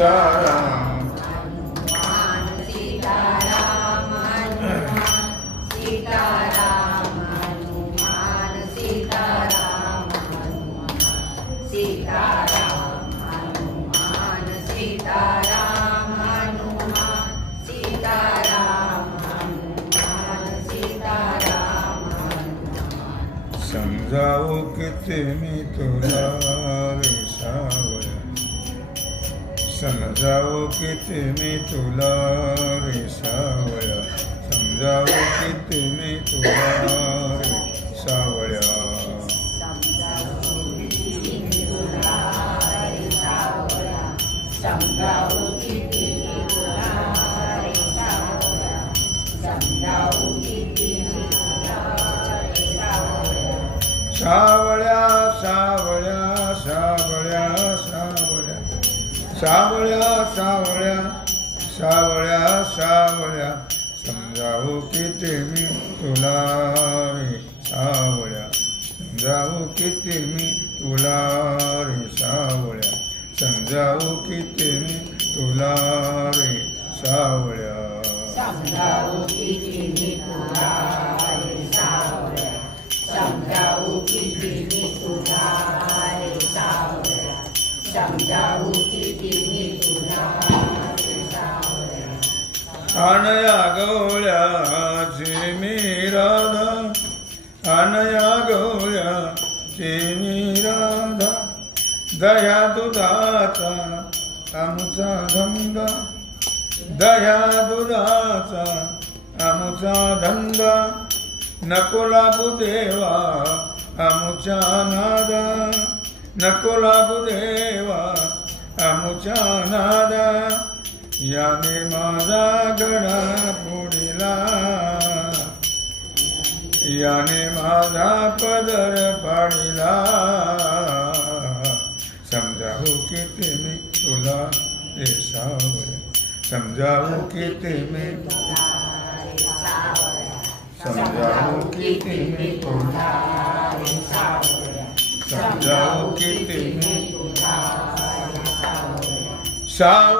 सीताराम जाओ कितने तुला समजावू किती मी तुला रे सावळ्या समजावू किती मी तुला रे सावळ्या सावळ्या. किती सावळ्या सावळ्या सावळ्या सावळ्या सावळ्या समजावू किती मी तुला रे सावळ्या. समजावू किती मी तुला रे सावळ्या. समजावू किती मी तुला रे सावळ्या. समजावू किती मी तुला रे सावळ्या. समजावू किती मी तुला रे सावळ्या. समजावू सावळ्या अनया गवळ्याची मी राधा अनया गवळ्याची मी राधा दया दुधाचा आमचा धंदा दया दुधाचा आमचा धंदा नको लागू देवा आमुच्या नादा नको लागू देवा आमुच्या नादा. याने माझा गडा पुढिला याने माझा पदर पाडिला. समजावू किती मी तुला रे सावळ्या समजावू किती मी समजावू किती मी तुला समजावू किती मी सावळ्या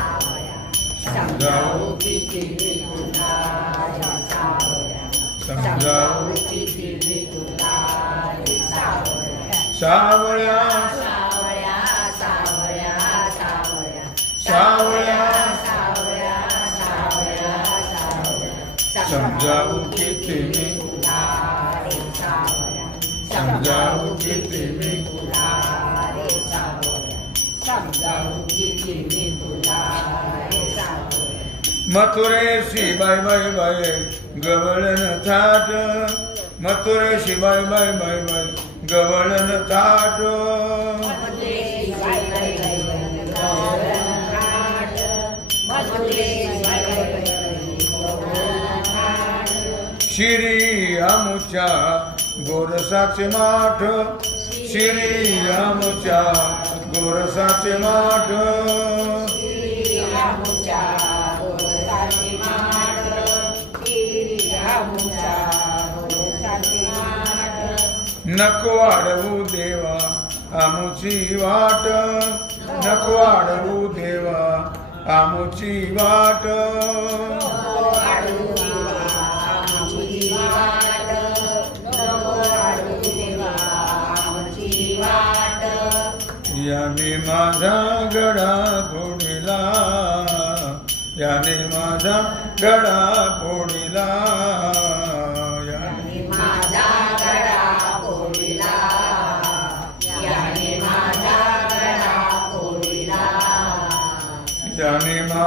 सावळ्या सावळ्या समजाऊ किती मी समजाऊ किती मी समजाऊ किती मी मथुरेशी बाय बाय बाय गवळण थाट. मथुरेशी बाय बाय बाय बाय गवळण थाट. श्री आमच्या गोरसाचे माठ. श्री आमच्या गोरसाचे माठ. नको आडवू देवा आमुची वाट. नको आडवू देवा आमुची वाट. याने माझा गडा फोडिला याने माझा गडा फोडिला.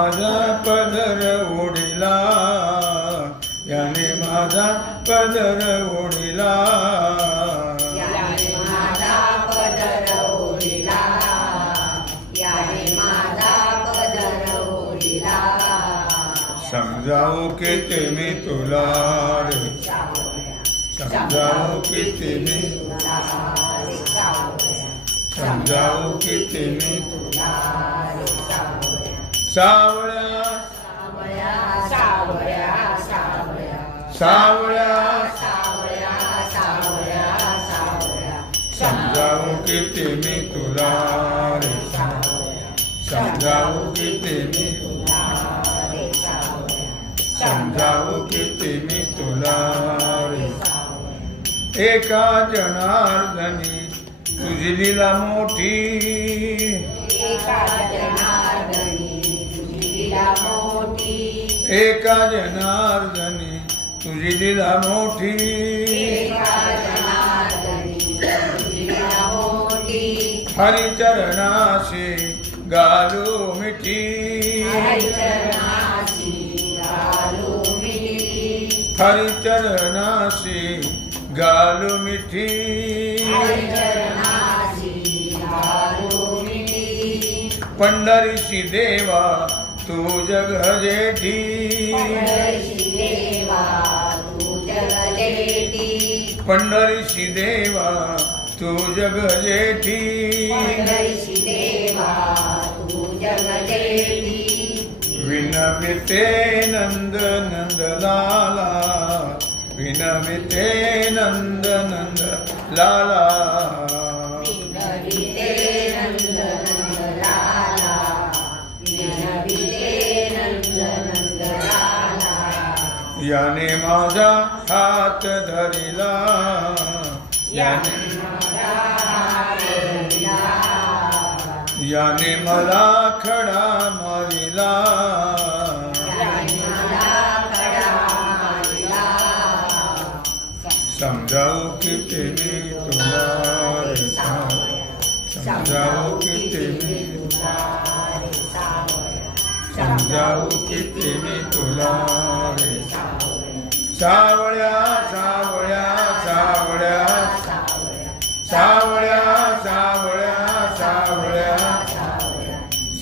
माझा पदर ओढिला. याने माझा पदर ओढिला. के ते मी तुला रे. समजाओ के ते मी समजाऊ किती मी तुला सावळ्या. सावळ्या. समजावू की मी तुला रे समजावू की मी समजावू की मी तुला रे एका जनार्दनी तुझी लीला मोठी. दिला मोठी. एका जनार्दने तुझी दिला मोठी. एका जनार्दने गालो मिठी. हरिचरणाशी गालो गालो मिठी. पंढरीशी देवा तू जग जेठी. पंढरीशी देवा तू जग जेठी. विनविते नंद नंद लाला. विनविते नंद नंद लाला. याने माझा हात धरिला. याने याने मला खडा मारिला. समजाऊ किती मी तुला समजाऊ किती मी समजाऊ किती मी तुला सावळ्या सावळ्या सावळ्या सावळ्या सावळ्या सावळ्या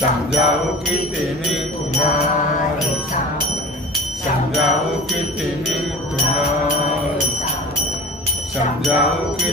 समजावू की तिने कुमार तुला समजावू की तिने मी समजावू की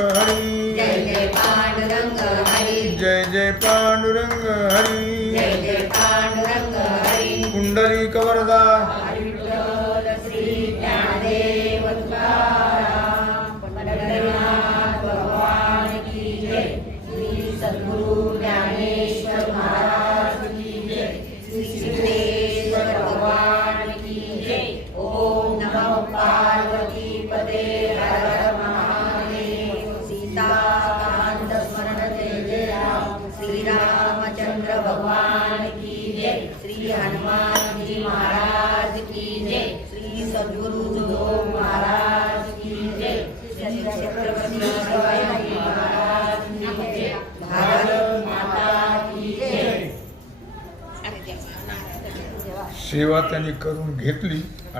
सद्गुरु ज्ञानेश्वर महाराज की जय। श्री सिद्धेश्वर भगवान की जय। ओम नमः पार्वती पते हर हर महादेव। सीताकांत स्मरण जय श्री रामचंद्र भगवान की जय। श्री हनुमान जी महाराज की जय। श्री सद्गुरु जो महाराज की जय श्री छत्रपती शिवाजी महाराज की जय भारत माता की जय सेवा त्यांनी करून घेतली. आणि